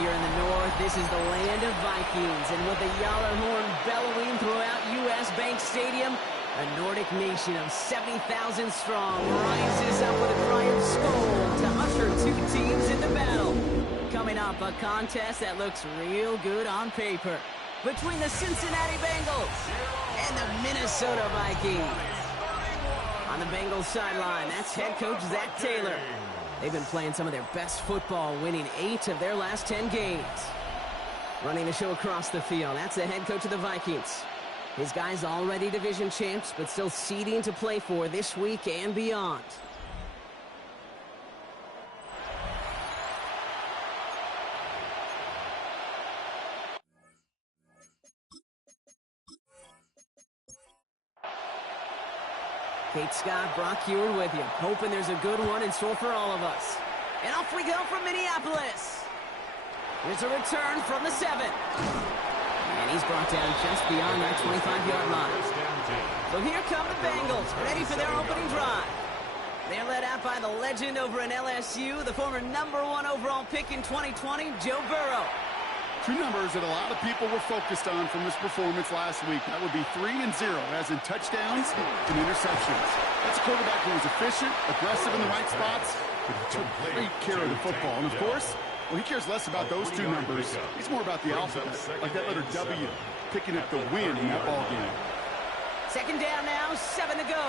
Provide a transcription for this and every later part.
here in the north, this is the land of Vikings. And with the Yaller horn bellowing throughout U.S. Bank Stadium, a Nordic nation of 70,000 strong rises up with a cry of Skål to usher two teams into battle. Coming up, a contest that looks real good on paper between the Cincinnati Bengals and the Minnesota Vikings. On the Bengals sideline, that's head coach Zach Taylor. They've been playing some of their best football, winning 8 of their last 10 games. Running the show across the field, that's the head coach of the Vikings. His guys already division champs, but still seeding to play for this week and beyond. Kate Scott, Brock Heward with you, hoping there's a good one in store for all of us. And off we go from Minneapolis. Here's a return from the 7. And he's brought down just beyond that 25-yard line. So here come the Bengals, ready for their opening drive. They're led out by the legend over in LSU, the former #1 overall pick in 2020, Joe Burrow. Two numbers that a lot of people were focused on from this performance last week. That would be 3 and 0, as in touchdowns and interceptions. That's a quarterback who was efficient, aggressive in the right spots, but he took great care of the football. And, of course, well, he cares less about those two numbers. He's more about the alphabet, like that letter W, picking up the win in that ball game. Second down now, 7 to go.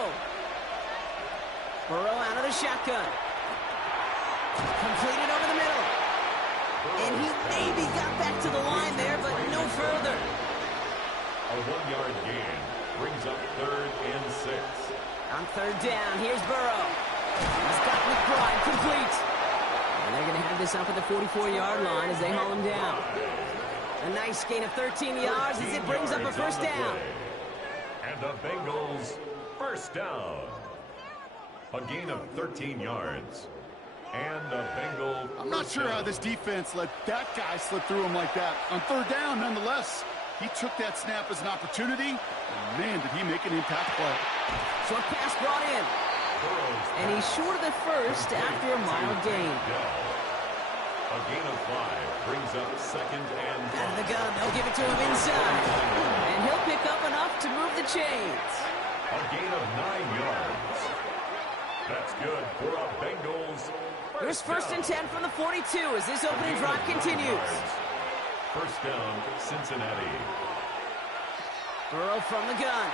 Burrow out of the shotgun. Completed over the middle. And he maybe got back to the line there, but no further. A 1-yard gain brings up 3rd and 6. On 3rd down, here's Burrow. He's got McBride complete. And they're going to have this up at the 44-yard line as they haul him down. A nice gain of 13 yards as it brings up a first down. And the Bengals first down. A gain of 13 yards. And the Bengals. I'm not sure how this defense let that guy slip through him like that. On 3rd down, nonetheless, he took that snap as an opportunity. And man, did he make an impact play. Short pass brought in. And he's short of the first after a mild gain. A gain of 5 brings up 2nd and 5. Out of the gun, they'll give it to him inside. And he'll pick up enough to move the chains. A gain of 9 yards. That's good for a Bengals. Here's 1st and 10 from the 42 as this opening drive continues. First down, Cincinnati. Burrow from the gun.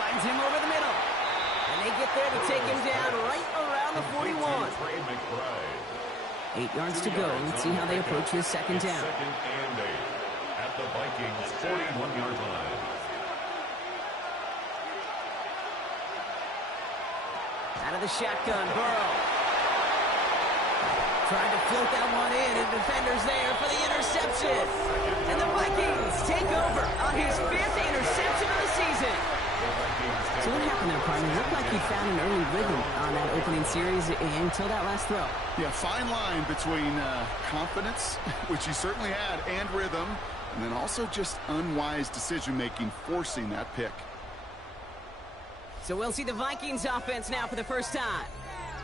Finds him over the middle. And they get there to take him down right around the 41. 8 yards to go. Let's see how they approach this second down. 2nd and 8 at the Vikings' 41-yard line. Out of the shotgun, Burrow. Trying to float that one in, and defenders there for the interception. And the Vikings take over on his 5th interception of the season. So what happened there, partner? It looked like he found an early rhythm on that opening series until that last throw. Yeah, fine line between confidence, which he certainly had, and rhythm, and then also just unwise decision-making, forcing that pick. So we'll see the Vikings offense now for the first time.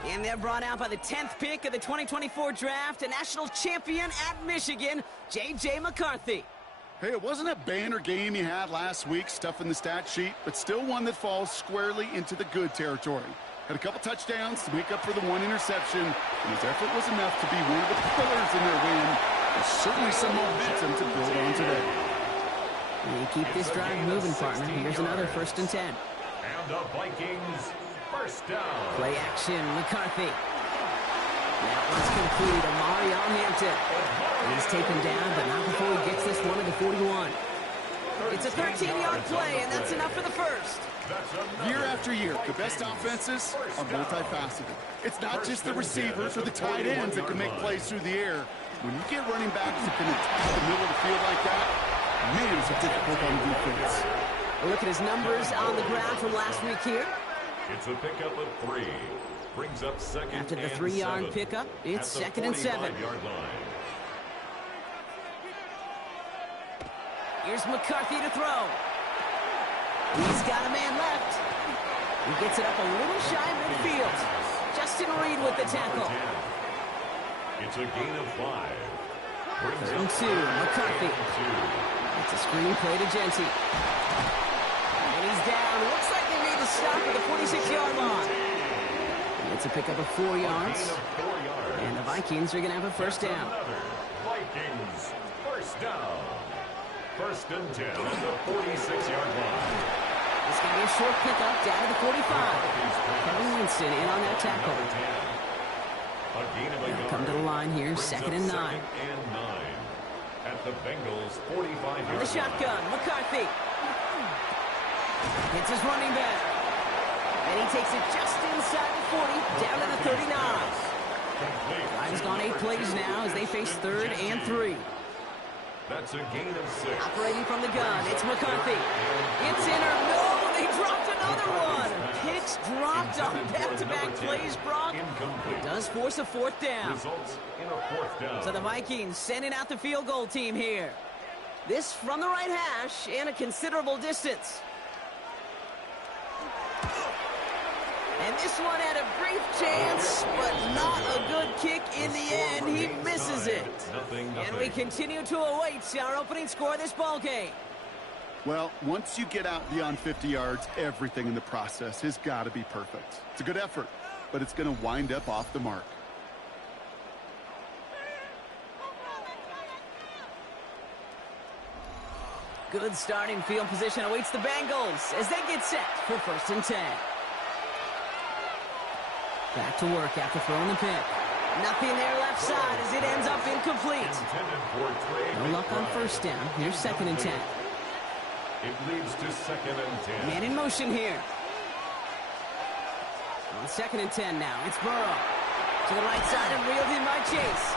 And they're brought out by the 10th pick of the 2024 draft, a national champion at Michigan, J.J. McCarthy. Hey, it wasn't a banner game he had last week, stuff in the stat sheet, but still one that falls squarely into the good territory. Had a couple touchdowns to make up for the 1 interception, and his effort was enough to be one of the pillars in their win. There's certainly some momentum to build on today. You keep this drive moving, partner. Here's another 1st and 10. And the Vikings first down. Play action, McCarthy. That one's complete. Amari on Hampton. He's taken down, but not before he gets this one to the 41. It's a 13-yard play, and that's enough for the first. Year after year, the best offenses are multifaceted. It's not just the receivers or the tight ends that can make plays through the air. When you get running backs that can attack the middle of the field like that, man, it's difficult on the defense. Look at his numbers on the ground from last week here. It's a pickup of 3. Brings up 2nd After the and 3-yard 7 pickup, it's 2nd and 7. Here's McCarthy to throw. He's got a man left. He gets it up a little shy midfield. Justin Reed with the tackle. It's a gain of 5. Brings 3rd and up 2. McCarthy. 2. It's a screen play to Genty. And he's down. Looks like they made the stop at the 46-yard line. It's a pickup of 4 yards. Gain of 4 yards. And the Vikings are going to have a first down. Another Vikings first down. 1st and 10 at the 46-yard line. It's going to be a short pickup down to the 45. Kevin Winston in on that tackle. A gain of a yard. Come to the line here, Brings 2nd up and 9. 2nd and 9 at the Bengals 45-yard line. The shotgun, McCarthy. Hits his running back. And he takes it just inside the 40, down to the 39. Drive's gone 8 plays now as they face 3rd and 3. That's a gain of 6. Operating from the gun, it's McCarthy. It's in or no, they dropped another one. Picks dropped on back-to-back plays, Brock. It does force a 4th down. Results in a 4th down. So the Vikings sending out the field goal team here. This from the right hash and a considerable distance. And this one had a brief chance, but not a good kick in the end. He misses it. And we continue to await our opening score of this ball game. Well, once you get out beyond 50 yards, everything in the process has got to be perfect. It's a good effort, but it's going to wind up off the mark. Good starting field position awaits the Bengals as they get set for 1st and 10. Back to work after throwing the pick. Nothing there left side as it ends up incomplete. No luck on 1st down. Here's 2nd and 10. It leads to 2nd and 10. Man in motion here. On 2nd and 10 now. It's Burrow. To the right side and reeled in by Chase.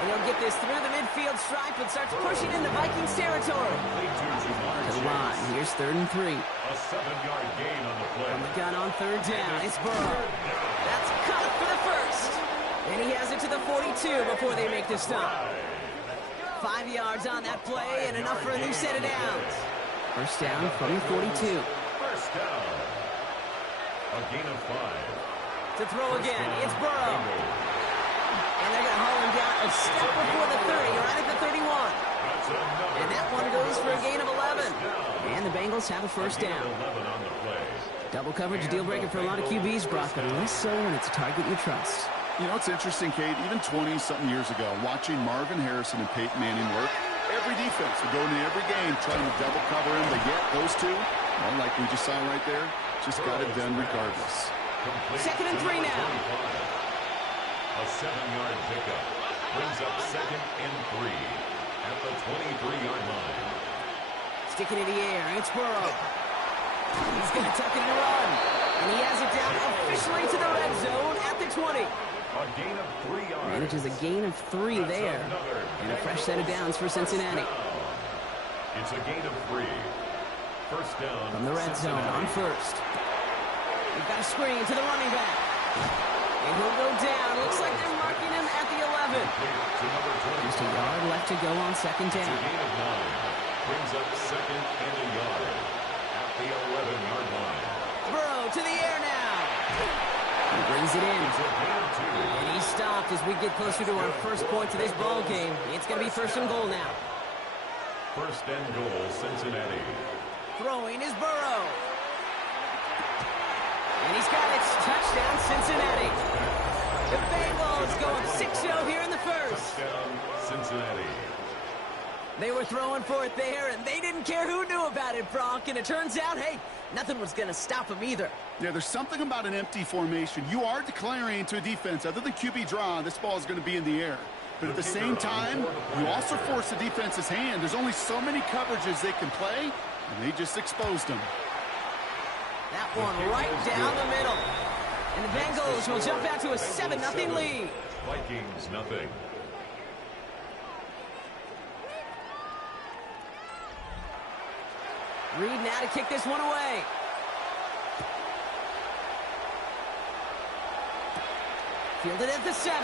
And he'll get this through the midfield stripe and starts pushing into Vikings territory. To the line. Here's 3rd and 3. A 7-yard gain on the play. From the gun on 3rd down. It's Burrow. That's cut for the 1st. And he has it to the 42 before they make the stop. 5 yards on that play and enough for a new set of downs. 1st down from the 42. 1st down. A gain of 5. To throw again, it's Burrow. And they're going to haul him down a step before the 30, right at the 31. And that one goes for a gain of 11. And the Bengals have a 1st down. Double coverage, a deal breaker for a lot of QBs, Brock, but less so when it's a target you trust. You know, it's interesting, Kate, even 20-something years ago, watching Marvin Harrison and Peyton Manning work, every defense would go into every game trying to double cover him, but yet those two, well, like we just saw right there, just got it done regardless. 2nd and 3 now. A 7-yard pickup brings up 2nd and 3 at the 23-yard line. Sticking in the air, it's Burrow. He's going to tuck it and run. And he has it down officially to the red zone at the 20. A gain of 3 yards. Manages a gain of 3 there. And a fresh set of downs for Cincinnati. It's a gain of 3. 1st down. From the red zone on 1st. We've got a screen to the running back. And he'll go down. Looks like they're marking him at the 11. Just a yard left to go on 2nd down. It's a gain of 9. Brings up 2nd and a yard at the 11-yard line. Burrow to the air now. He brings it in. And he's stopped as we get closer to our first point to this ball game. It's going to be 1st and goal now. 1st and goal, Cincinnati. Throwing is Burrow. And he's got it. Touchdown, Cincinnati. The Bengals go up 6-0 here in the 1st. Touchdown, Cincinnati. They were throwing for it there, and they didn't care who knew about it, Brock. And it turns out, hey, nothing was going to stop them either. Yeah, there's something about an empty formation. You are declaring to a defense, other than QB draw, this ball is going to be in the air. But at the same time, you also force the defense's hand. There's only so many coverages they can play, and they just exposed them. That one right down the middle. And the Bengals will jump out to a 7-0 lead. Vikings nothing. Reed now to kick this one away. Fielded at the 7.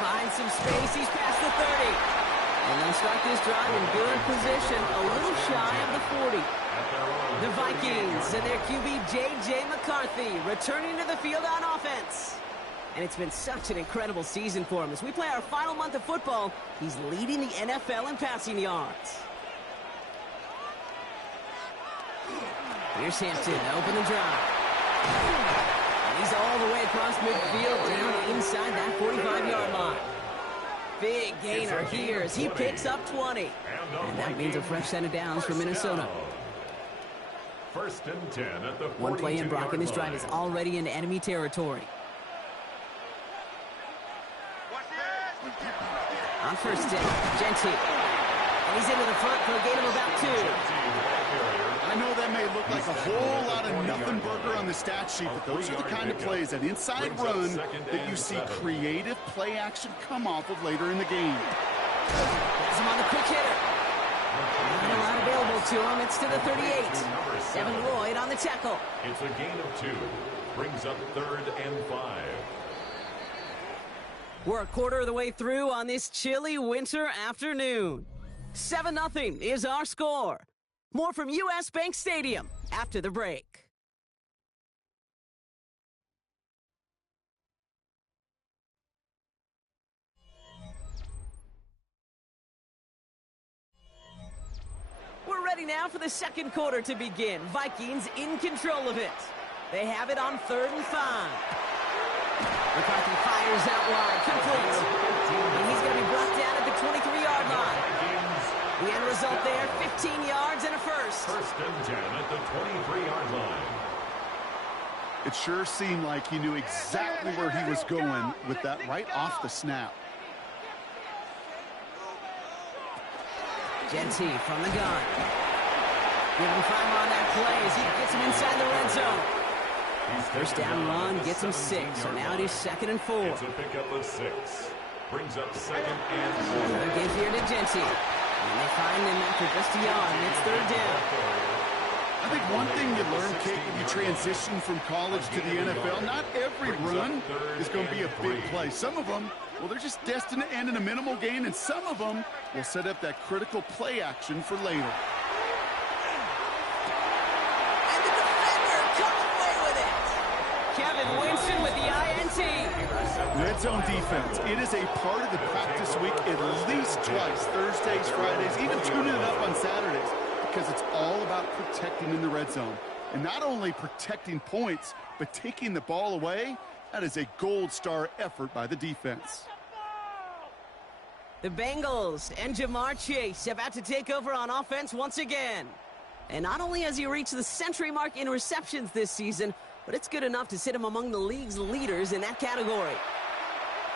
Finds some space. He's past the 30. And they'll start this drive in good position, a little shy of the 40. The Vikings and their QB, J.J. McCarthy, returning to the field on offense. And it's been such an incredible season for him. As we play our final month of football, he's leading the NFL in passing yards. Here's Hampton to open the drive. And he's all the way across midfield down inside that 45-yard line. Big gainer here as he picks up 20. And that means a fresh set of downs for Minnesota. First and 10 at the 42-yard line. One play in Brock, and this drive is already in enemy territory. On first down, Genty. And he's into the front for a gain of about 2. I know that may look like a whole lot of nothing burger on the stat sheet, but those are the kind of plays, that inside run, that you see creative play action come off of later in the game. Has him on the quick hitter. Not a lot available to him. It's to the 38. Devin Lloyd on the tackle. It's a gain of 2. Brings up 3rd and 5. We're a quarter of the way through on this chilly winter afternoon. 7-0 is our score. More from U.S. Bank Stadium after the break. We're ready now for the second quarter to begin. Vikings in control of it. They have it on 3rd and 5. McCarthy fires out wide, complete. And he's going to be brought down at the 23-yard line. The end result there, 15 yards and a first. First and 10 at the 23-yard line. It sure seemed like he knew exactly where he was going with that right off the snap. Genty from the gun. Give him time on that play as he gets him inside the red zone. First down run gets him 6, so now it is 2nd and 4. It's a pickup of 6. Brings up 2nd and 4. Another give here to Genty. And they find him after just a yard, and it's 3rd down. I think one thing you learn, Kate, when you transition from college to the NFL, not every run is going to be a big play. Some of them, well, they're just destined to end in a minimal gain, and some of them will set up that critical play action for later. Kevin Winston with the INT. Red zone defense. It is a part of the practice week at least twice. Thursdays, Fridays, even tuning it up on Saturdays. Because it's all about protecting in the red zone. And not only protecting points, but taking the ball away. That is a gold star effort by the defense. The Bengals and Jamar Chase about to take over on offense once again. And not only has he reached the century mark in receptions this season, but it's good enough to sit him among the league's leaders in that category.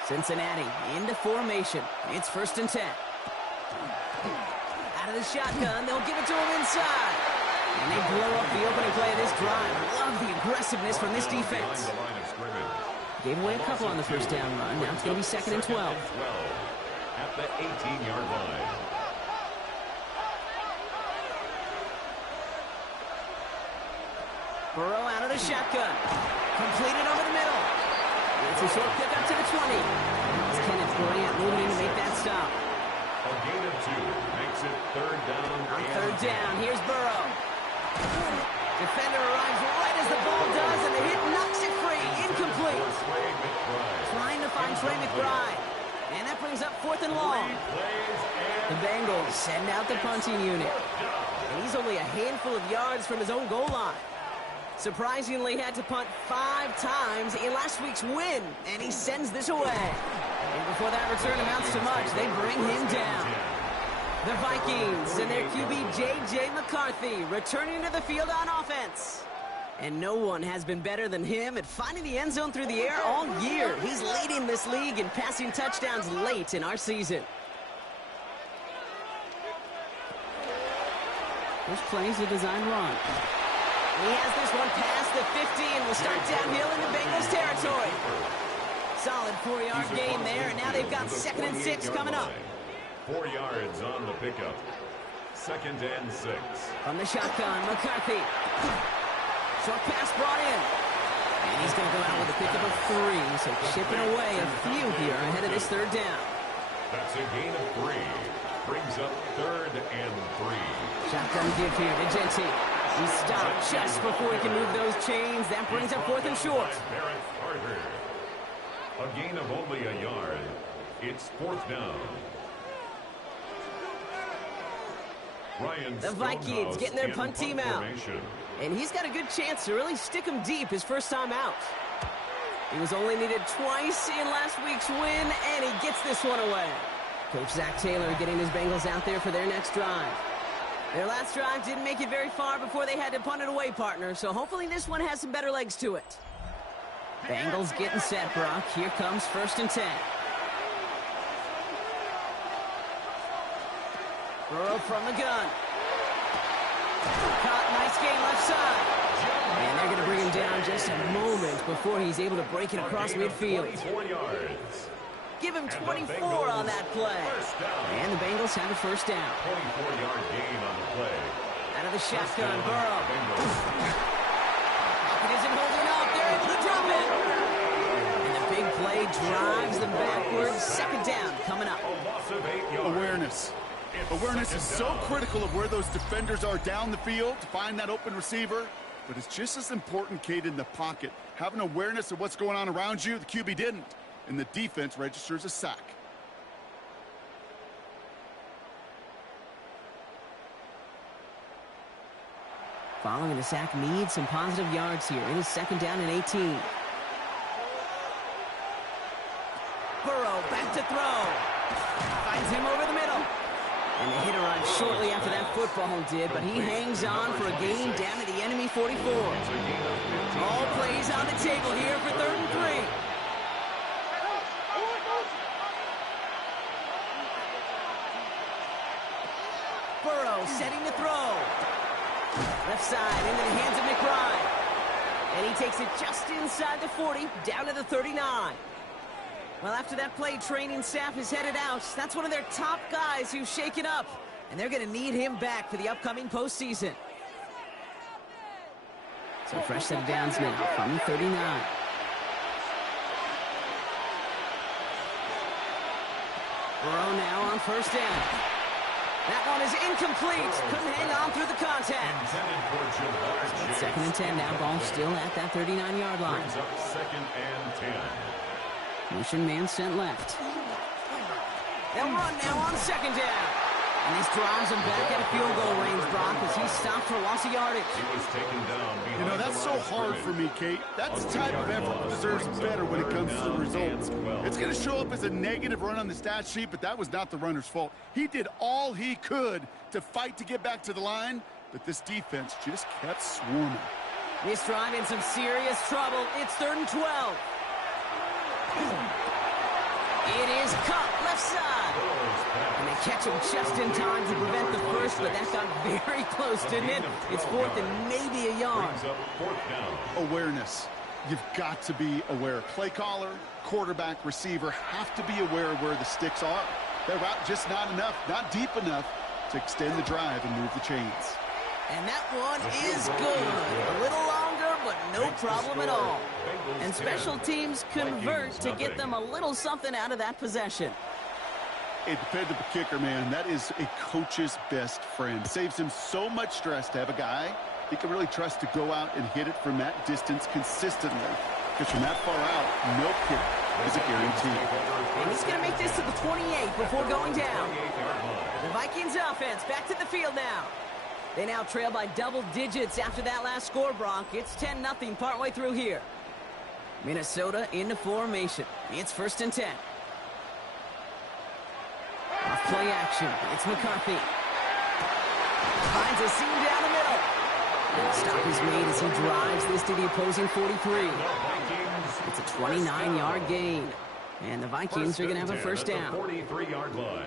Cincinnati into formation. It's 1st and 10. Out of the shotgun, they'll give it to him inside. And they blow up the opening play of this drive. Love the aggressiveness from this defense. Gave away a couple on the first down run. Now it's going to be 2nd and 12. At the 18-yard line. Burrow out of the shotgun. Completed over the middle. It's a short pick up to the 20. It's Kenneth Bryant moving in to make that stop. A gain of 2 makes it 3rd down. On 3rd down, here's Burrow. Defender arrives right as the ball does, and the hit knocks it free. Incomplete. Trying to find Trey McBride. And that brings up 4th and long. The Bengals send out the punting unit. And he's only a handful of yards from his own goal line. Surprisingly had to punt 5 times in last week's win, and he sends this away. And before that return amounts to much, they bring him down. The Vikings and their QB J.J. McCarthy returning to the field on offense. And no one has been better than him at finding the end zone through the air all year. He's leading this league in passing touchdowns late in our season. First plays a design run. He has this one past the 50 and will start downhill into Bengals territory. Solid 4-yard gain there, and now they've got 2nd and 6 coming up. 4 yards on the pickup. 2nd and 6. From the shotgun, McCarthy. Short pass brought in. And he's going to go out with a pickup of 3, so chipping away a few here ahead of this 3rd down. That's a gain of 3. Brings up 3rd and 3. Shotgun give here to Genty. He stopped just before he can move those chains. That brings up 4th and short. A gain of only a yard. It's 4th down. The Vikings getting their punt team out. And he's got a good chance to really stick him deep his first time out. He was only needed twice in last week's win, and he gets this one away. Coach Zach Taylor getting his Bengals out there for their next drive. Their last drive didn't make it very far before they had to punt it away, partner, so hopefully this one has some better legs to it. Bengals getting set, Brock. Here comes 1st and 10. Burrow from the gun. Caught, nice game left side. And they're going to bring him down just a moment before he's able to break it across midfield. Give him 24 on that play. And the Bengals have a first down. 24-yard gain on the play. Out of the shotgun, Burrow. Pocket isn't holding up. They're able to drop it. And the big play drives them backwards. 2nd down coming up. Awareness. Awareness is so critical of where those defenders are down the field to find that open receiver. But it's just as important, Kate, in the pocket. Having awareness of what's going on around you, the QB didn't. And the defense registers a sack. Following the sack needs some positive yards here. It is 2nd down and 18. Burrow back to throw. Finds him over the middle. And the hit arrived shortly after that football did, but he hangs on for a gain down to the enemy 44. All plays on the table here for 3rd and 3. Burrow setting the throw. Left side into the hands of McBride. And he takes it just inside the 40, down to the 39. Well, after that play, training staff is headed out. That's one of their top guys who's shaken up. And they're going to need him back for the upcoming postseason. So fresh set of downs now from the 39. Burrow now on 1st down. That one is incomplete. Couldn't hang on through the contact. 2nd and 10 now. Ball still at that 39-yard line. Brings up 2nd and 10. Motion man sent left. They'll run now on 2nd down. And this drives him back at a field goal range, Brock, as he stopped for loss of yardage. He was taken down behind. You know, that's so hard for me, Kate. That's the type of effort that deserves better when it comes to the results. It's going to show up as a negative run on the stat sheet, but that was not the runner's fault. He did all he could to fight to get back to the line, but this defense just kept swarming. This drive in some serious trouble. It's 3rd and 12. It is cut left side. And they catch him just in time to prevent the first, but that got very close, didn't it? It's 4th and maybe a yard. Awareness. You've got to be aware. Play caller, quarterback, receiver have to be aware of where the sticks are. Their route just not enough, not deep enough to extend the drive and move the chains. And that one is good. A little longer, but no problem at all. And special teams convert to get them a little something out of that possession. A dependable kicker, man, that is a coach's best friend. Saves him so much stress to have a guy he can really trust to go out and hit it from that distance consistently. Because from that far out, no kick is a guarantee. And he's going to make this to the 28 before going down. The Vikings offense back to the field now. They now trail by double digits after that last score, Brock. It's 10-0 partway through here. Minnesota into formation. It's 1st and 10. Off play action. It's McCarthy. Finds a seam down the middle. And the stop is made as he drives this to the opposing 43. It's a 29-yard gain. And the Vikings are going to have a first down. 43-yard line.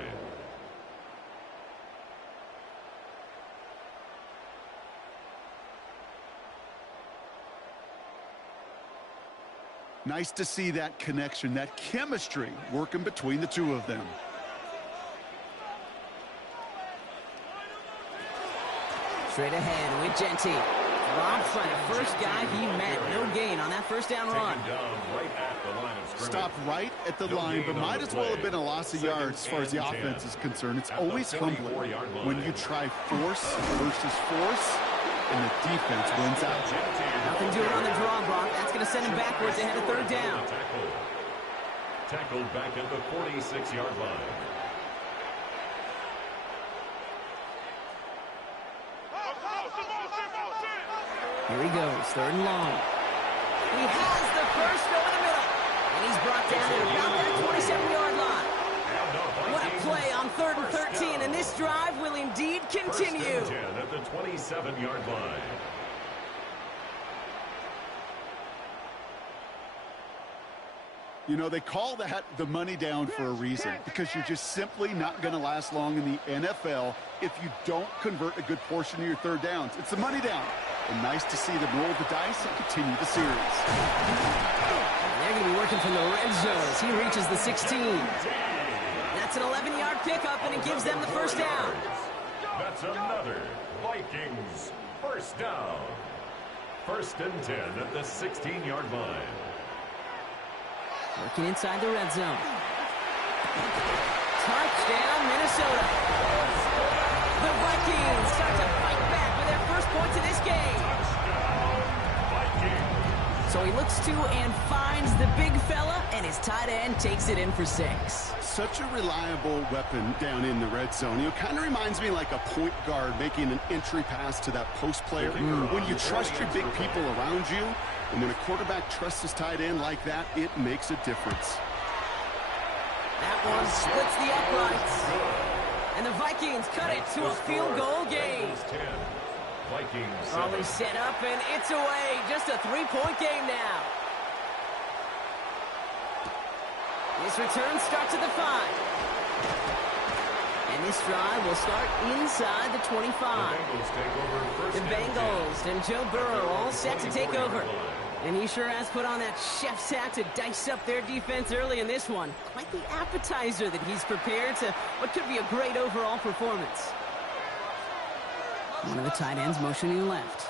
Nice to see that connection, that chemistry working between the two of them. Straight ahead with Genty. Robs by the first guy he met. No gain on that first down run. Stopped right at the line, but might as well have been a loss of yards as far as the offense is concerned. It's always humbling when you try force versus force, and the defense wins out. Nothing doing on the draw, Brock. That's going to send him backwards ahead of 3rd down. Tackled back at the 46-yard line. Here he goes, 3rd and long. He has the first over the middle. And he's brought down at about that 27-yard line. What a play on 3rd and 13, and this drive will indeed continue. 1st and 10 at the 27-yard line. You know, they call that the money down for a reason, because you're just simply not going to last long in the NFL if you don't convert a good portion of your 3rd downs. It's the money down. And nice to see them roll the dice and continue the series. They're going to be working from the red zone as he reaches the 16. That's an 11-yard pickup, and it gives them the 1st down. That's another Vikings 1st down. 1st and 10 at the 16-yard line. Working inside the red zone. Touchdown, Minnesota. The Vikings start to fight back with their first points of this game. Touchdown, Vikings. So he looks to and finds the big fella, and his tight end takes it in for 6. Such a reliable weapon down in the red zone. You know, kind of reminds me like a point guard making an entry pass to that post player. When you trust your big people around you, and when a quarterback trusts his tight end like that, it makes a difference. That one splits the uprights. And the Vikings cut it to a field goal game. Bengals 10, Vikings 7. Early set up, and it's away. Just a 3-point game now. This return starts at the 5. And this drive will start inside the 25. The Bengals and Joe Burrow all set to take over. And he sure has put on that chef's hat to dice up their defense early in this one. Quite the appetizer that he's prepared to what could be a great overall performance. One of the tight ends motioning left.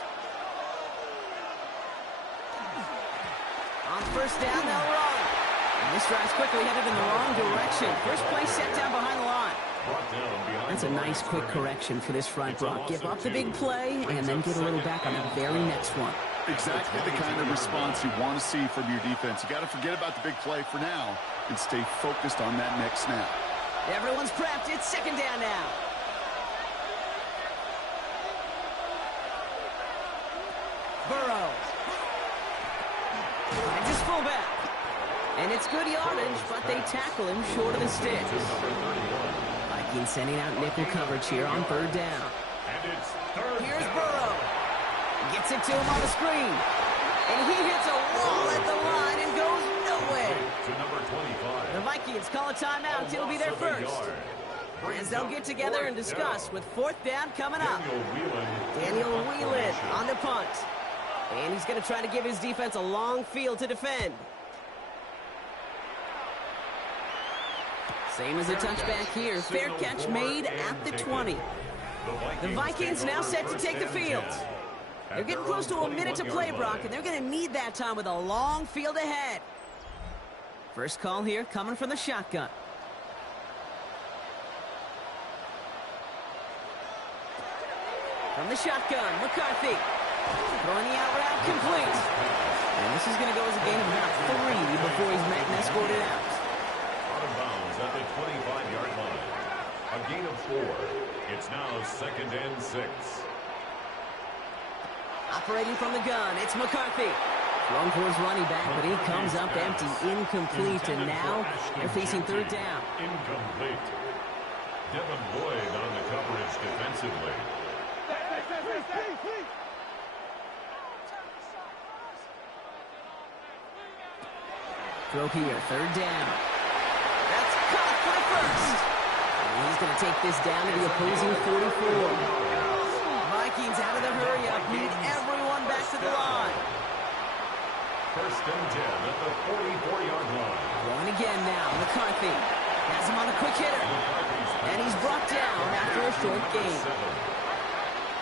On 1st down, they'll run. And this drive's quickly headed in the wrong direction. First play set down behind the line. That's a nice quick correction for this front block. Give up the big play and then get a little back on the very next one. Exactly the kind of response you want to see from your defense. You got to forget about the big play for now and stay focused on that next snap. Everyone's prepped. It's 2nd down now. Burrow. Finds his fullback. And it's good yardage, but they tackle him short of the sticks. Vikings sending out nickel coverage here on 3rd down. Here's Burrow. Gets it to him on the screen. And he hits a wall at the line and goes nowhere. The Vikings call a timeout. It'll be their first. As they'll get together and discuss with 4th down coming up. Daniel Whelan on the punt. And he's going to try to give his defense a long field to defend. Same as a touchback here. Fair catch made at the 20. The Vikings now set to take the field. They're getting close to a minute to play, Brock, and they're going to need that time with a long field ahead. First call here coming from the shotgun. From the shotgun, McCarthy. Throwing the out route complete. And this is going to go as a gain of about 3 before he's met and escorted out. Out of bounds at the 25-yard line. A gain of 4. It's now 2nd and 6. Operating from the gun, it's McCarthy. Thrown for his running back, but he comes up empty, incomplete, and now they're facing 3rd down. Incomplete. Devin Boyd on the coverage defensively. Throw here, 3rd down. That's caught for the first. And he's going to take this down to the opposing 44. Vikings out of the hurry-up, need everyone back to the line. 1st and 10 at the 44-yard line. Going again now, McCarthy has him on a quick hitter. And he's brought down after a short gain.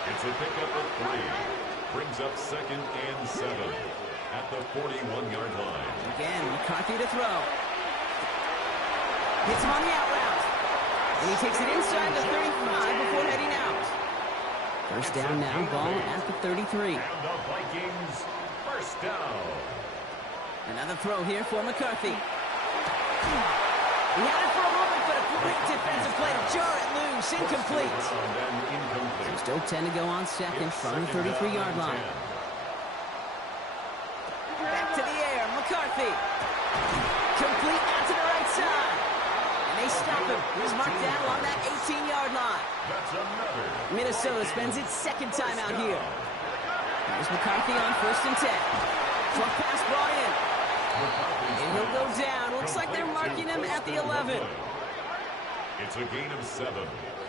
It's a pickup of 3. Brings up 2nd and 7 at the 41-yard line. Again, McCarthy to throw. Hits him on the out route. And he takes it inside the 35 before heading out. First down now, ball at the 33. And the Vikings 1st down. Another throw here for McCarthy. He had it for a moment, but a great defensive play to jar it loose. Incomplete. So still 10 to go on second from the 33-yard line. Back to the air. McCarthy. Complete out to the right side. And they stop him. He's marked down along that 18-yard line. Minnesota spends its second time out here. There's McCarthy on 1st and 10. Short pass brought in. And he'll go down. Looks like they're marking him at the 11. It's a gain of 7.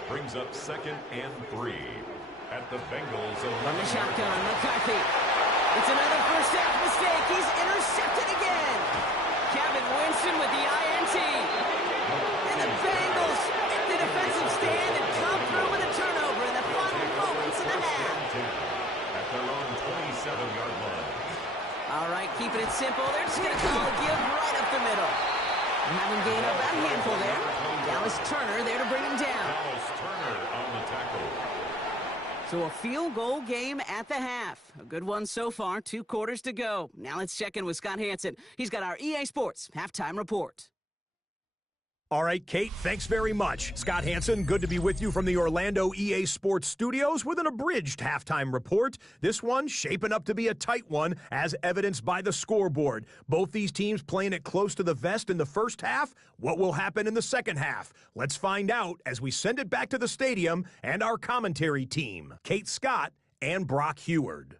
Brings up 2nd and 3. At the Bengals. From the shotgun, McCarthy. It's another first half mistake. He's intercepted again. Kevin Winston with the INT. And the Bengals make the defensive stand and come through with a turnover in the final moments of the half. At their own 27-yard line. All right, keeping it simple. They're just going to call a give right up the middle. Having gained up that handful there. Dallas Turner there to bring him down. Dallas Turner on the tackle. So a field goal game at the half. A good one so far. 2 quarters to go. Now let's check in with Scott Hansen. He's got our EA Sports halftime report. All right, Kate, thanks very much. Scott Hansen, good to be with you from the Orlando EA Sports studios with an abridged halftime report. This one shaping up to be a tight one, as evidenced by the scoreboard. Both these teams playing it close to the vest in the first half. What will happen in the second half? Let's find out as we send it back to the stadium and our commentary team, Kate Scott and Brock Heward.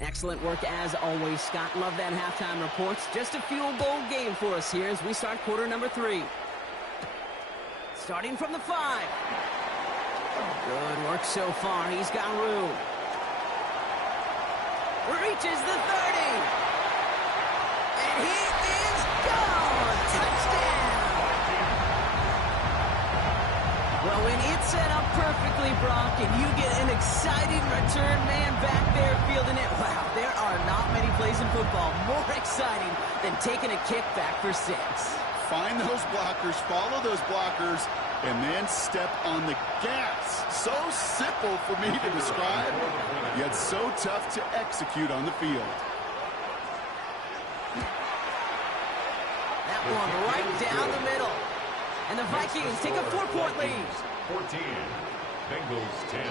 Excellent work as always, Scott. Love that halftime reports. Just a field goal game for us here as we start quarter number 3. Starting from the 5. Good work so far. He's got room. Reaches the 30. And he is gone. Touchdown. Well, when it's set up perfectly, Brock, and you get an exciting return man back there fielding it, wow, there are not many plays in football more exciting than taking a kick back for 6. Find those blockers, follow those blockers, and then step on the gas. So simple for me to describe, yet so tough to execute on the field. That one right down the middle. And the Vikings take a 4-point lead. 14, Bengals 10.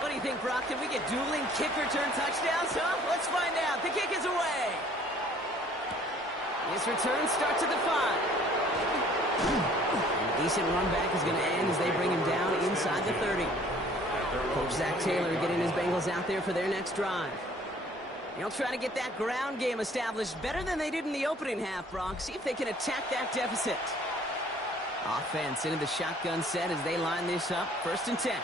What do you think, Brock? Can we get dueling kick return touchdowns, huh? Let's find out. The kick is away. This return starts at the 5. A decent run back is going to end as they bring him down inside the 30. Coach Zach Taylor getting his Bengals out there for their next drive. They'll try to get that ground game established better than they did in the opening half, Brock. See if they can attack that deficit. Offense into the shotgun set as they line this up. 1st and 10.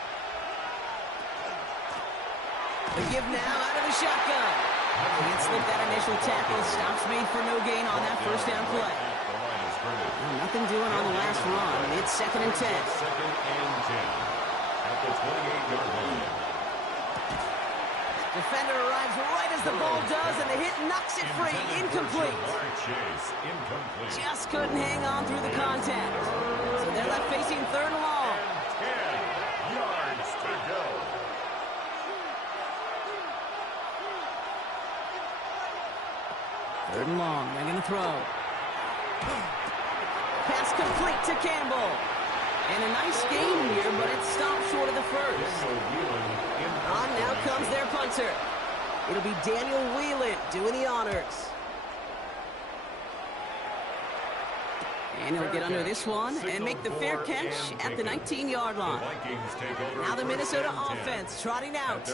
The give now out of the shotgun. Can't slip that initial tackle. Stops made for no gain on that first down play. Well, nothing doing on the last run. It's 2nd and 10. 2nd and 10. At the 28-yard line. Defender arrives right as the ball does, and the hit knocks it free. Incomplete. Just couldn't hang on through the contact. So they're left facing 3rd and long. 10 yards to go. Third and long. They're going to throw. Pass complete to Campbell. And a nice game here, but it stopped short of the first. On now comes their punter. It'll be Daniel Whelan doing the honors. And he'll get under this one and make the fair catch at the 19-yard line. Now the Minnesota offense trotting out.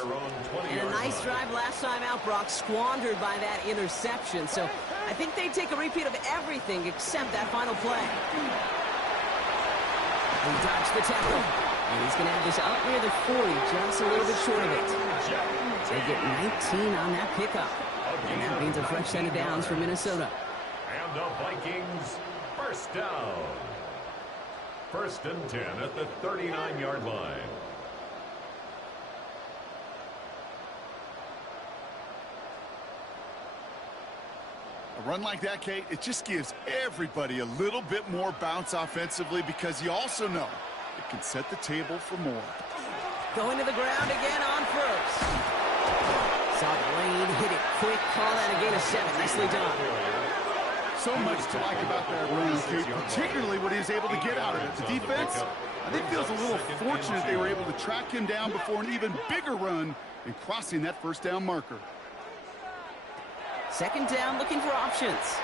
And a nice drive last time out, Brock, squandered by that interception. So I think they'd take a repeat of everything except that final play. He dodged the tackle. And he's going to have this up near the 40, just a little bit short of it. They get 19 on that pickup. And that means a fresh set of downs for Minnesota. And the Vikings, first down. 1st and 10 at the 39-yard line. A run like that, Kate, it just gives everybody a little bit more bounce offensively because you also know It can set the table for more. Going to the ground again on first. Saw the lane, hit it quick, call that a gain of 7. Nicely done. So much to like about that run, Kate, particularly what he was able to get out of it. The defense, I think, feels a little fortunate they were able to track him down before an even bigger run in crossing that first down marker. Second down, looking for options.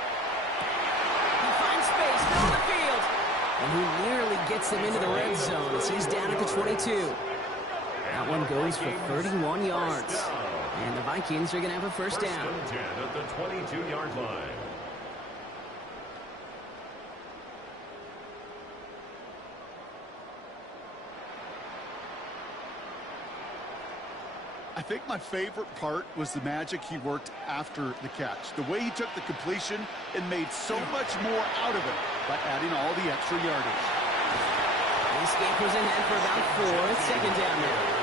He finds space, middle of the field. And he nearly gets them into the red zone as he's down at the 22. That one goes for 31 yards. And the Vikings are going to have a first down. First and 10 at the 22-yard line. I think my favorite part was the magic he worked after the catch. The way he took the completion and made so much more out of it by adding all the extra yardage. Escapers ahead for about 4. It's second down now.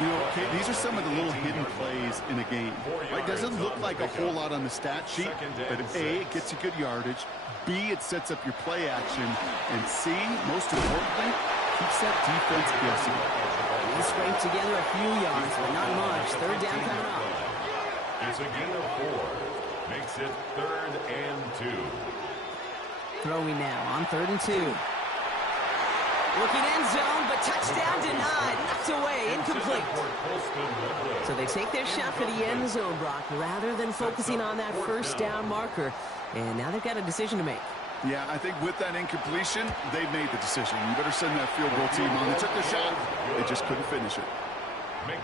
You know, Kate, these are some of the little hidden plays in a game. Right? Doesn't look like a whole lot on the stat sheet, but A, it gets you good yardage. B, it sets up your play action. And C, most importantly, keeps that defense guessing. He scraped together a few yards, but not much. Third down coming up. It's a gain of 4. Makes it 3rd and 2. Throwing now on 3rd and 2. Looking end zone, but touchdown denied. Knocked away, incomplete. So they take their shot for the end zone, Brock, rather than focusing on that first down marker. And now they've got a decision to make. Yeah, I think with that incompletion, they made the decision. You better send that field goal team on. They took their shot. They just couldn't finish it.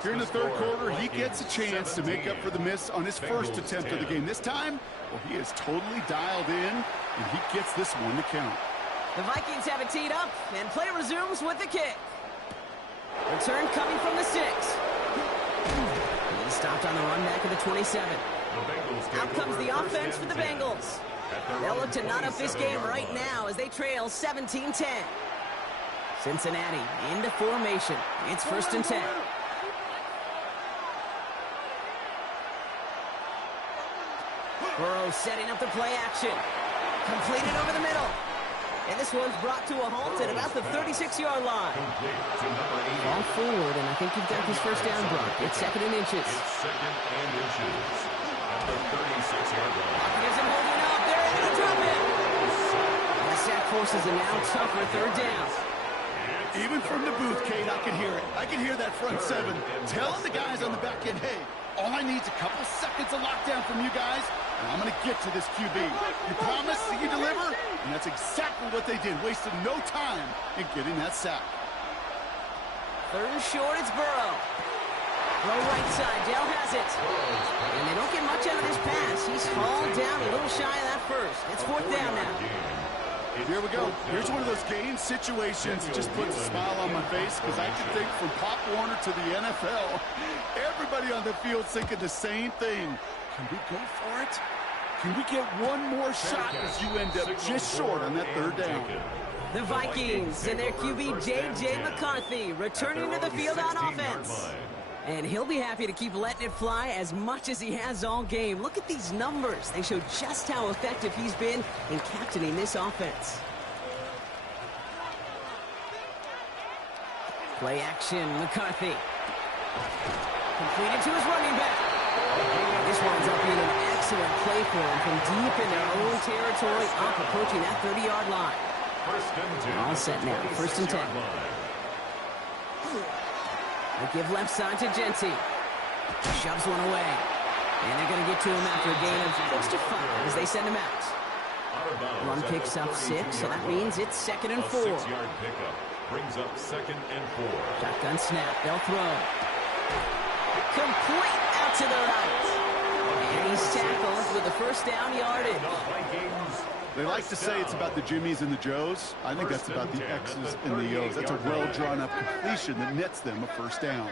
Here in the third quarter, he gets a chance to make up for the miss on his first attempt of the game. This time, well, he is totally dialed in, and he gets this one to count. The Vikings have it teed up, and play resumes with the kick. Return coming from the 6. He stopped on the run back at the 27. Out comes the offense for the Bengals. They'll look to knot up this game right now as they trail 17-10. Cincinnati into formation. It's 1st and 10. Burrow setting up the play action. Completed over the middle. And this one's brought to a halt at about the 36-yard line. Ball forward, and I think you've got this first down, Brock. It's 2nd and inches. It's 2nd and inches at the 36-yard line. Gives him holding up. They're able to drop him. The sack forces a now tougher 3rd down. Even from the booth, Kate, I can hear it. I can hear that front 7 telling the guys on the back end, hey, all I need is a couple seconds of lockdown from you guys, and I'm going to get to this QB. You promise that you deliver? And that's exactly what they did. Wasted no time in getting that sack. 3rd and short, it's Burrow. Throw right side, Dell has it. And they don't get much out of this pass. He's hauled down a little shy of that first. It's 4th down now. Here we go. Here's one of those game situations that just puts a smile on my face because I can think from Pop Warner to the NFL, everybody on the field thinking the same thing. Can we go for it? Can we get one more shot as you end up just short on that 3rd down? The Vikings and their QB J.J. McCarthy returning to the field on offense. And he'll be happy to keep letting it fly as much as he has all game. Look at these numbers. They show just how effective he's been in captaining this offense. Play action, McCarthy. Completed to his running back. This winds up being an excellent play for him from deep in their own territory, up approaching that 30-yard line. All set now, 1st and 10. They give left side to Genty. Shoves one away. And they're going to get to him after a gain of close to 5 as they send him out. Run picks up 6, so that means it's 2nd and 4. 6-yard pickup brings up 2nd and 4. Shotgun snap. They'll throw. Complete out to the right. And he's tackled with the first down yardage. They like to say it's about the Jimmies and the Joes. I think that's about the X's and the O's. That's a well-drawn-up completion that nets them a first down.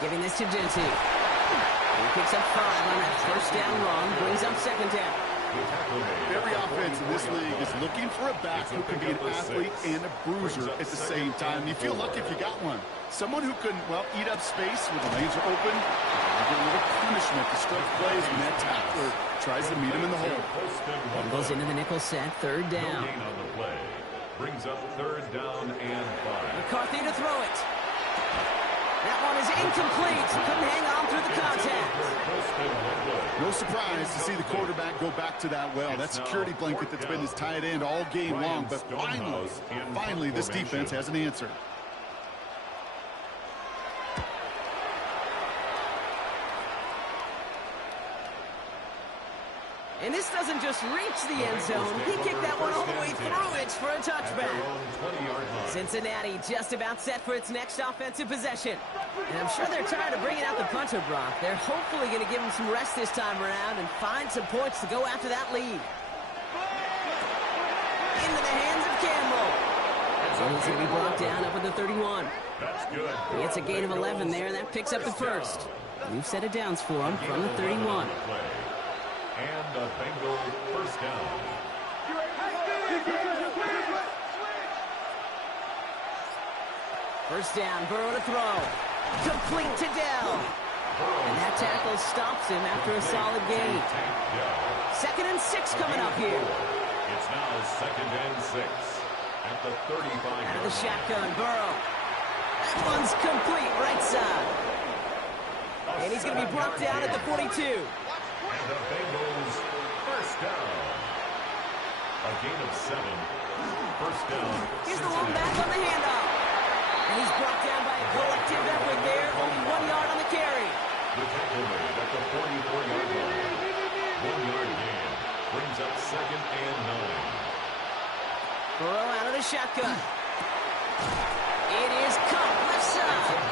Giving this to Genty. He picks up 5 on that first down run, brings up 2nd down. Every offense in this league is looking for a back who can be an athlete and a bruiser at the same time. You feel lucky if you got one. Someone who can, well, eat up space when the lanes are open. You get a little punishment to stretch plays when that tackler tries to meet him in the hole. Goes into the nickel set, 3rd down. Brings up 3rd down and 5. McCarthy to throw it. That one is incomplete. Couldn't hang on through the contact. No surprise to see the quarterback go back to that well. That security blanket that's been his tight end all game long. But finally, this defense has an answer. And this doesn't just reach the end zone. He kicked that one all the way through it for a touchback. Cincinnati just about set for its next offensive possession. And I'm sure they're tired of bringing out the punter, Brock. They're hopefully going to give him some rest this time around and find some points to go after that lead. Into the hands of Campbell. And he's going to be brought down up at the 31. That's good. He gets a gain of 11 there, and that picks up the first. New set of downs for him from the 31. And the Bengals first down. First down, Burrow to throw. Complete to Dell. And that tackle stops him after a solid gain. 2nd and 6 coming up here. It's now 2nd and 6 at the 35. Out of the shotgun, Burrow. That one's complete, right side. And he's going to be brought down at the 42. And the Bengals first down. A gain of 7. First down. Here's the long back on the handoff. And he's brought down by a collective effort there. Only 1 yard on the carry. The tackle made at the 44-yard line. 1-yard gain. Brings up 2nd and 9. Burrow out of the shotgun. It is caught left side.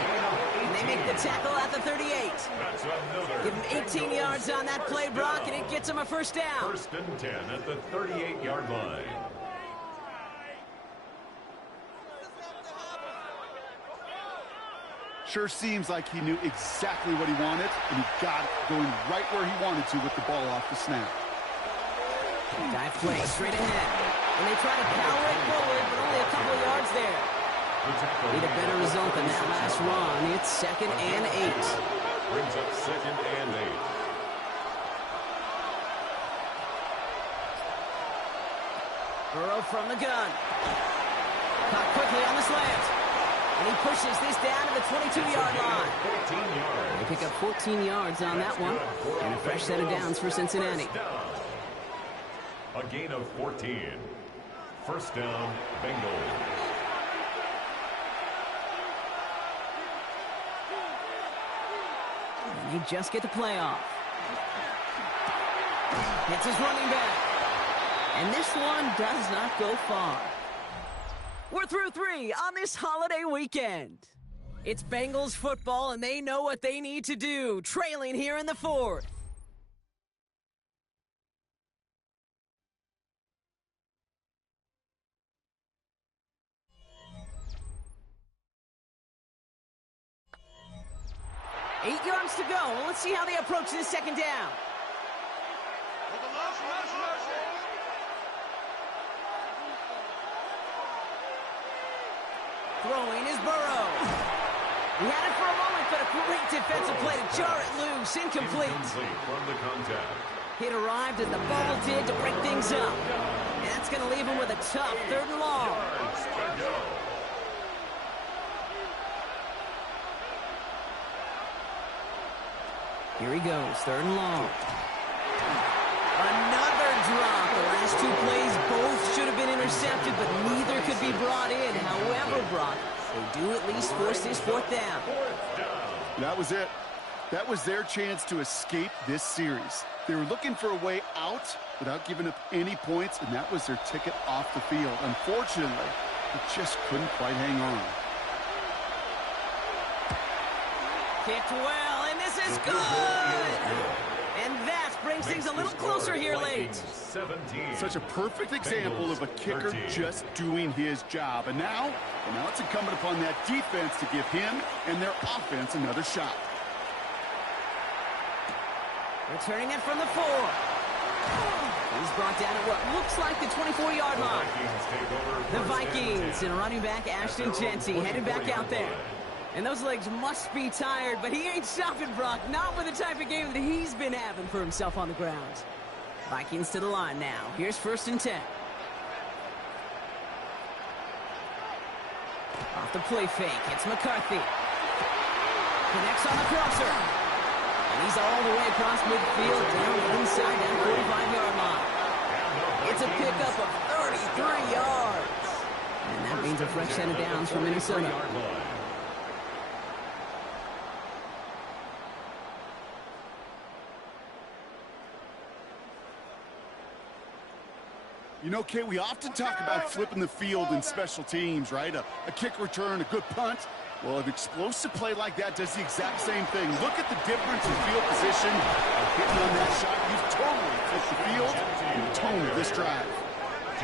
And they make the tackle at the 38. That's another. Give him 18 yards on that play, Brock, and it gets him a first down. 1st and 10 at the 38-yard line. Sure seems like he knew exactly what he wanted, and he got it going right where he wanted to with the ball off the snap. Dive play straight ahead. And they try to power it forward, but only a couple of yards there. Need a better result than that last run. It's 2nd and 8. Brings up 2nd and 8. Burrow from the gun. Caught quickly on the slant. And he pushes this down to the 22-yard line. 14 yards. They pick up 14 yards on that one. And a fresh set of downs for Cincinnati. A gain of 14. First down, Bengals. And they just get the playoff. It's his running back. And this one does not go far. We're through 3 on this holiday weekend. It's Bengals football, and they know what they need to do, trailing here in the 4th. Eight yards to go. Well, let's see how they approach this 2nd down. Throwing is Burrow. He had it for a moment, but a great defensive play to jar it loose. Incomplete. From the contact. It arrived as the ball did to break things up. And that's going to leave him with a tough 3rd and long. Yards to go. Here he goes, 3rd and long. Another drop. The last 2 plays both should have been intercepted, but neither could be brought in. However, Brock, they do at least force this 4th down. That was it. That was their chance to escape this series. They were looking for a way out without giving up any points, and that was their ticket off the field. Unfortunately, they just couldn't quite hang on. Kicked well, and this is good! And that brings things a little closer here late. 17. Such a perfect example of a kicker just doing his job. And now it's incumbent upon that defense to give him and their offense another shot. Returning it from the 4. He's brought down at what looks like the 24-yard line. The Vikings and running back Ashton Jenty headed back out there. And those legs must be tired, but he ain't stopping, Brock. Not with the type of game that he's been having for himself on the ground. Vikings to the line now. Here's 1st and 10. the play fake. It's McCarthy. Connects on the crosser. And he's all the way across midfield down inside that 45-yard line. It's a pickup of 33 yards. And that means a fresh set of downs for Minnesota. You know, Kate, we often talk about flipping the field in special teams, right? A kick return, a good punt. Well, an explosive play like that does the exact same thing. Look at the difference in field position. Hitting on that shot, you've totally flipped the field and the tone of this drive.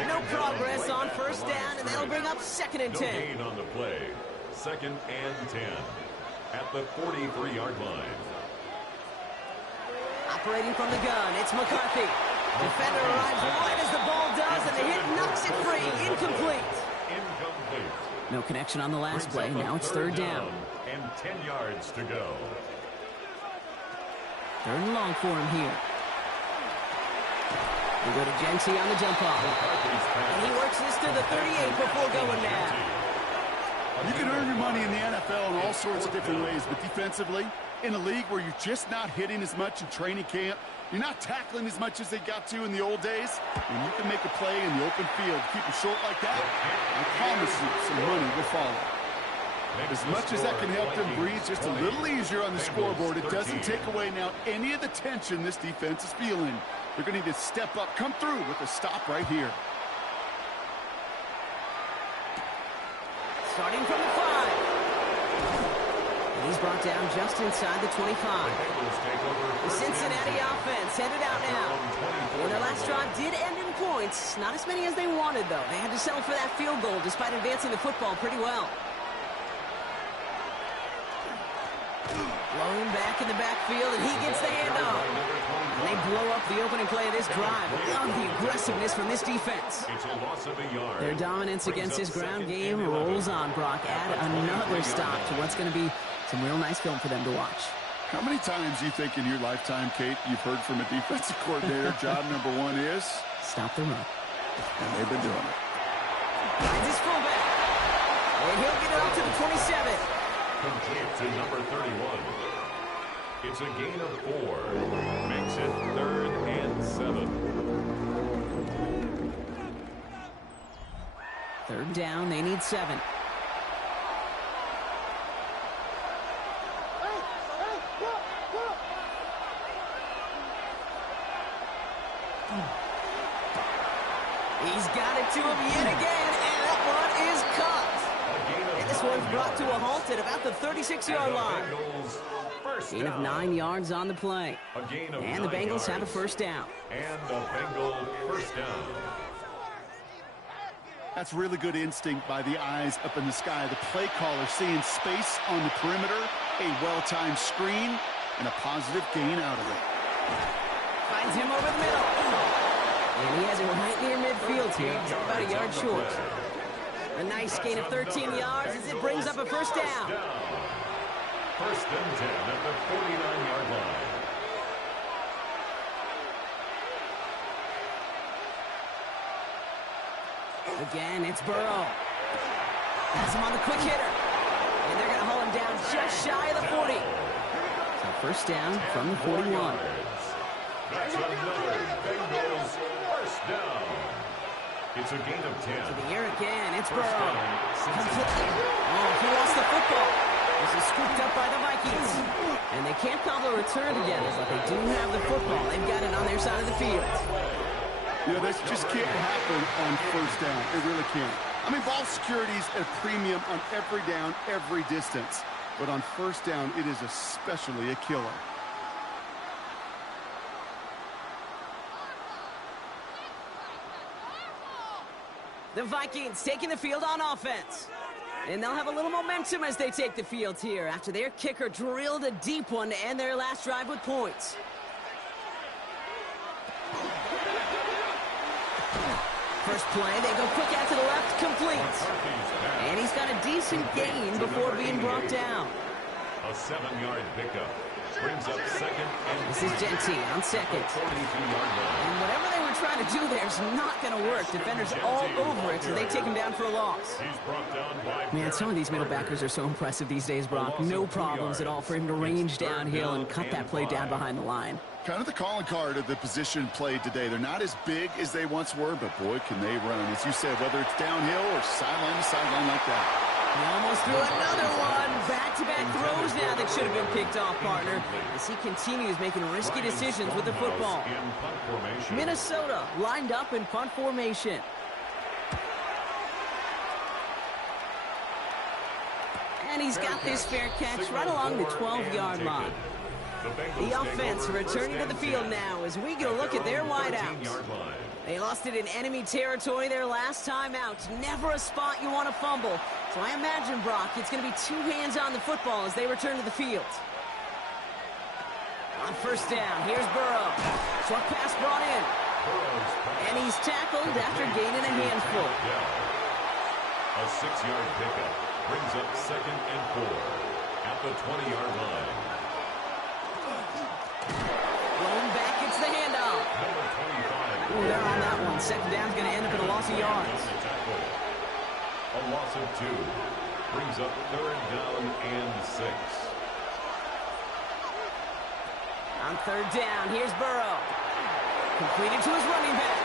No progress on first down, and that'll bring up 2nd and 10. No gain on the play. 2nd and 10 at the 43-yard line. Operating from the gun, it's McCarthy. Defender arrives right as the ball does, and the hit knocks it free. Incomplete. Incomplete. No connection on the last play. Now it's 3rd down. And 10 yards to go. 3rd and long for him here. We go to Genty on the jump off. And he works this to the 38 before going down. You can earn your money in the NFL in all sorts of different ways, but defensively, in a league where you're just not hitting as much in training camp, you're not tackling as much as they got to in the old days, and you can make a play in the open field. Keep it short like that, I promise you some money will follow. As much as that can help them breathe just a little easier on the scoreboard, it doesn't take away now any of the tension this defense is feeling. They're going to need to step up, come through with a stop right here. Starting from the 5. And he's brought down just inside the 25. The Cincinnati offense headed out now. Well, their last drive did end in points. Not as many as they wanted, though. They had to settle for that field goal despite advancing the football pretty well. Blown back in the backfield, and he gets the handoff. And they blow up the opening play of this drive. Love the aggressiveness from this defense. It's a loss of a yard. Their dominance against this ground game rolls on, Brock. Add another stop to what's going to be some real nice film for them to watch. How many times do you think in your lifetime, Kate, you've heard from a defensive coordinator, job number 1 is? Stop the run. And they've been doing it. Finds his fullback. And he'll get it up to the 27. Complete to number 31. It's a gain of 4. Makes it 3rd and 7. 3rd down, they need 7. He's got it to him yet again, and that one is cut. And this one's brought to a halt at about the 36-yard line. Gain of 9 yards on the play. And the Bengals have a first down. And the Bengal first down. That's really good instinct by the eyes up in the sky. The play caller seeing space on the perimeter, a well-timed screen, and a positive gain out of it. Finds him over the middle. And he has it right near midfield here. He's about a yard short. A nice gain of 13 yards as it brings up a first down. First and 10 at the 49-yard line. Again, it's Burrow. Has him on the quick hitter. And they're going to haul him down just shy of the 40. So first down from the 41. That's another Bengals first down. It's a gain of 10. To the air again, it's Burrow. Oh, he lost the football. This is scooped up by the Vikings. And they can't call the return together, but they do have the football. They've got it on their side of the field. You know, this just can't happen on first down. It really can't. I mean, ball security's at a premium on every down, every distance. But on first down, it is especially a killer. The Vikings taking the field on offense. And they'll have a little momentum as they take the field here after their kicker drilled a deep one to end their last drive with points. First play, they go quick out to the left, complete. And he's got a decent gain before being brought down. A 7-yard pickup brings up second and this is Genty on second. And whatever they were trying to do there is not going to work. Defenders all over it, so they take him down for a loss. Man, some of these middle backers are so impressive these days, Brock. No problems at all for him to range downhill and cut that play down behind the line. Kind of the calling card of the position played today. They're not as big as they once were, but boy, can they run. As you said, whether it's downhill or sideline to sideline like that. He almost threw another one. Back-to-back throws now that should have been picked off, partner, as he continues making risky decisions with the football. Minnesota lined up in punt formation. And he's got this fair catch right along the 12-yard line. The offense returning to the field now as we get a look at their wideouts. They lost it in enemy territory their last time out. Never a spot you want to fumble. So I imagine, Brock, it's going to be two hands on the football as they return to the field. On first down, here's Burrow. Short pass brought in. And he's tackled after gaining a handful. A 6-yard pickup brings up 2nd and 4 at the 20-yard line. Going back, it's the handoff. Ooh, they're on that one. Second down's going to end up in a loss of yards. A loss of 2 brings up 3rd down and 6. On third down, here's Burrow. Completed to his running back.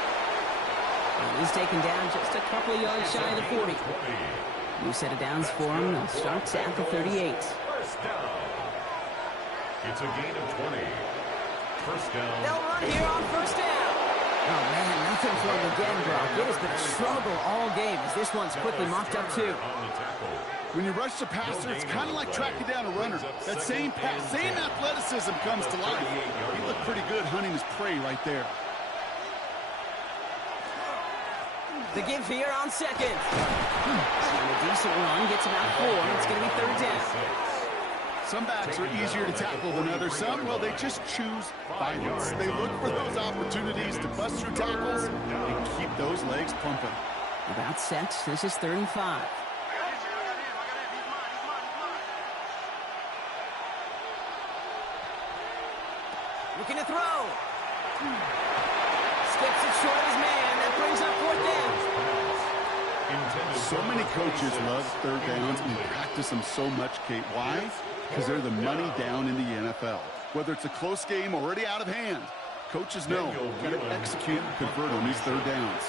And he's taken down just a couple of yards shy of the 40. New set of downs for him. It starts at the 38. First down. It's a gain of 20. First down. They'll run here on first down. Oh, man, nothing for him again, Brock. It has been a struggle all game as this one's quickly mocked up, too. When you rush the passer, it's kind of like tracking down a runner. That same pass, same athleticism comes to life. He looked pretty good hunting his prey right there. The give here on second. And a decent run gets him out 4. It's going to be third down. Some backs are easier to tackle than others. Some, well, they just choose violence. They look for those opportunities to bust through tackles and keep those legs pumping. About set. This is 3rd and 5. Looking to throw. Skips it short of his man. That brings up 4th down. So many coaches love third downs and practice them so much, Kate. Why? Because they're the money down in the NFL. Whether it's a close game already out of hand, coaches know got to execute and convert on these third downs.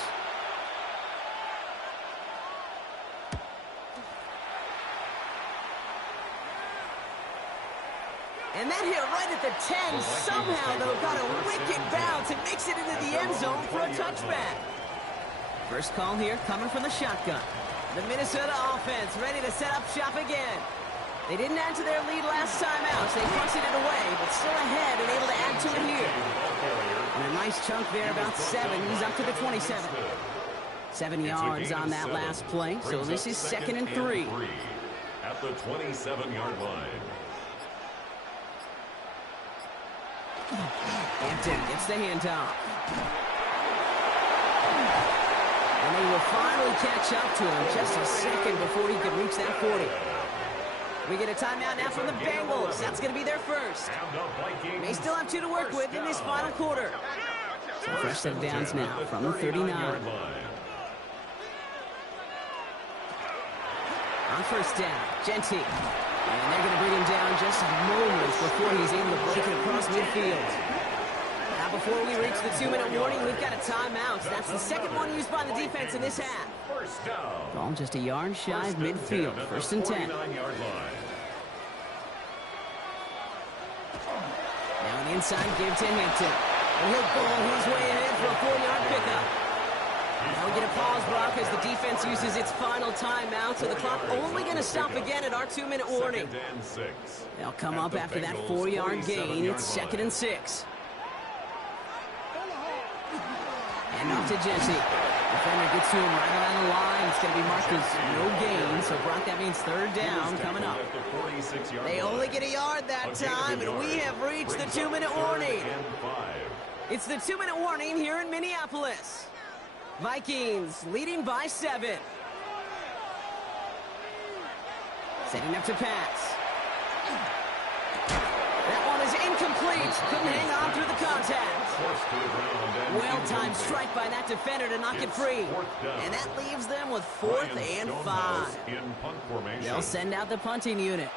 And that hit right at the 10 somehow, though, got a wicked bounce and makes it into the end zone for a touchback. First call here coming from the shotgun. The Minnesota offense ready to set up shop again. They didn't add to their lead last time out, so they punted it away, but still ahead and able to add to it here. And a nice chunk there, about 7. He's up to the 27. 7 yards on that last play, so this is 2nd and 3. At the 27-yard line. Hampton gets the handoff. And they will finally catch up to him just a second before he could reach that 40. We get a timeout now from the Bengals. That's going to be their first. They still have 2 to work with in this final quarter. So fresh set of downs now from the 39. On first down, Genty. And they're going to bring him down just moments before he's able to break it across midfield. Now before we reach the 2-minute warning, we've got a timeout. That's the second one used by the defense in this half. Ball just a yard shy of midfield. 1st and 10. Now an inside give to Hampton. And he'll ball his way ahead for a 4-yard pickup. Now we get a pause, Brock, as the defense uses its final timeout, so the clock only going to stop again at our 2-minute warning. They'll come up after that 4-yard gain. It's 2nd and 6. And off to Jesse. Defender gets to him right around the line. It's going to be marked as no gain, so Brock, that means 3rd down coming up. They only get a yard that time, and we have reached the 2-minute warning. It's the 2-minute warning here in Minneapolis. Vikings leading by 7. Setting up to pass. That one is incomplete. Couldn't hang on through the contact. Well-timed strike by that defender to knock it free. And that leaves them with 4th and 5. They'll send out the punting unit.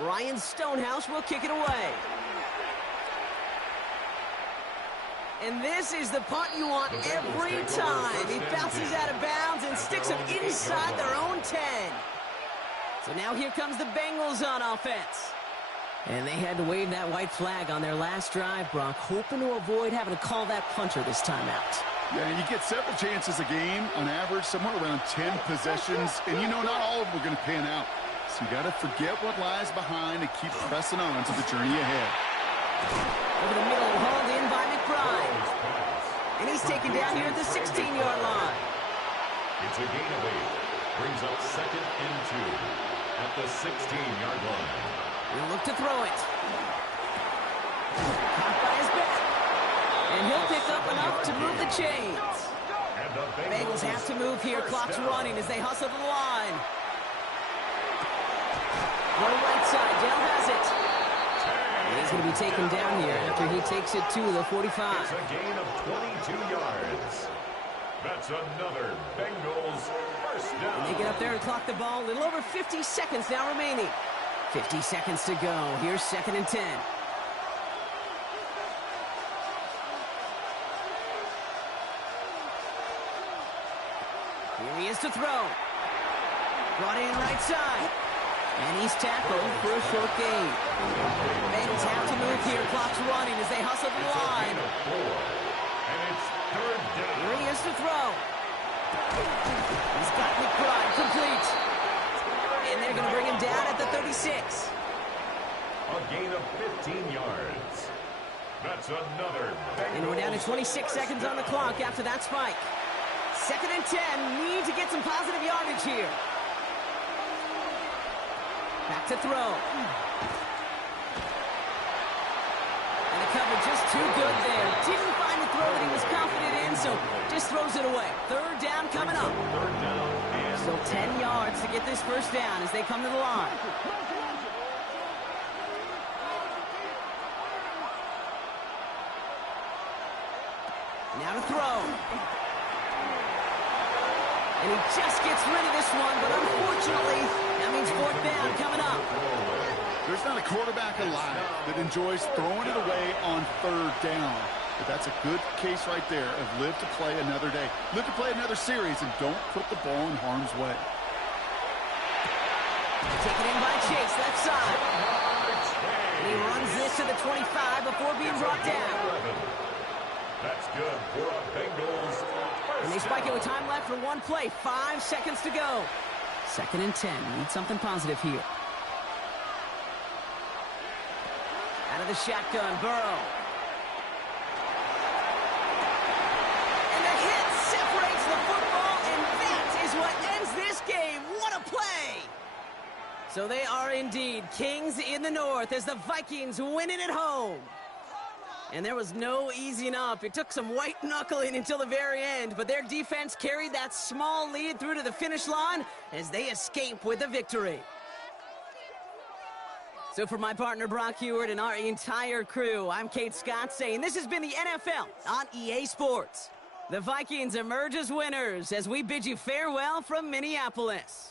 Ryan Stonehouse will kick it away. And this is the punt you want every time. He bounces out of bounds and sticks them inside their own 10. So now here comes the Bengals on offense. And they had to wave that white flag on their last drive, Brock, hoping to avoid having to call that punter this time out. Yeah, you get several chances a game, on average, somewhere around 10 possessions. And you know not all of them are going to pan out. So you got to forget what lies behind and keep pressing on to the journey ahead. Over the middle, hauled in by McBride. And he's taken down here at the 16-yard line. It's a gain of 8. Brings up 2nd and 2 at the 16-yard line. He'll look to throw it. Caught by his back. And he'll pick up enough to move the chains. And the Bengals have to move here. Clock's running as they hustle the line. Go right side. Dell has it. He's going to be taken down here after he takes it to the 45. It's a gain of 22 yards. That's another Bengals first down. And they get up there and clock the ball. A little over 50 seconds now remaining. 50 seconds to go. Here's 2nd and 10. Here he is to throw. Brought in right side. And he's tackled for a short gain. Bengals have to move here. Clock's running as they hustle the line. And it's 3rd down. Here he is to throw. He's got McBride complete. And they're going to bring him down at the 36. A gain of 15 yards. That's another Bengals. And we're down to 26 seconds on the clock after that spike. 2nd and 10. Need to get some positive yardage here. Back to throw. And the cover just too good there. Didn't find the throw that he was confident in, so just throws it away. 3rd down coming up. 3rd down. And Still 10 yards to get this first down as they come to the line. Now to throw. And he just gets rid of this one, but unfortunately, that means 4th down coming up. There's not a quarterback alive that enjoys throwing it away on 3rd down. But that's a good case right there of live to play another day. Live to play another series and don't put the ball in harm's way. Taken in by Chase, left side. And he runs this to the 25 before being brought down. that's good for a Bengals first. And they spike it with time left for one play. 5 seconds to go. 2nd and 10. Need something positive here. Out of the shotgun, Burrow. And the hit separates the football, and that is what ends this game. What a play! So they are indeed kings in the north as the Vikings win it at home. And there was no easing up. It took some white knuckling until the very end, but their defense carried that small lead through to the finish line as they escape with the victory. So for my partner Brock Heward and our entire crew, I'm Kate Scott saying this has been the NFL on EA Sports. The Vikings emerge as winners as we bid you farewell from Minneapolis.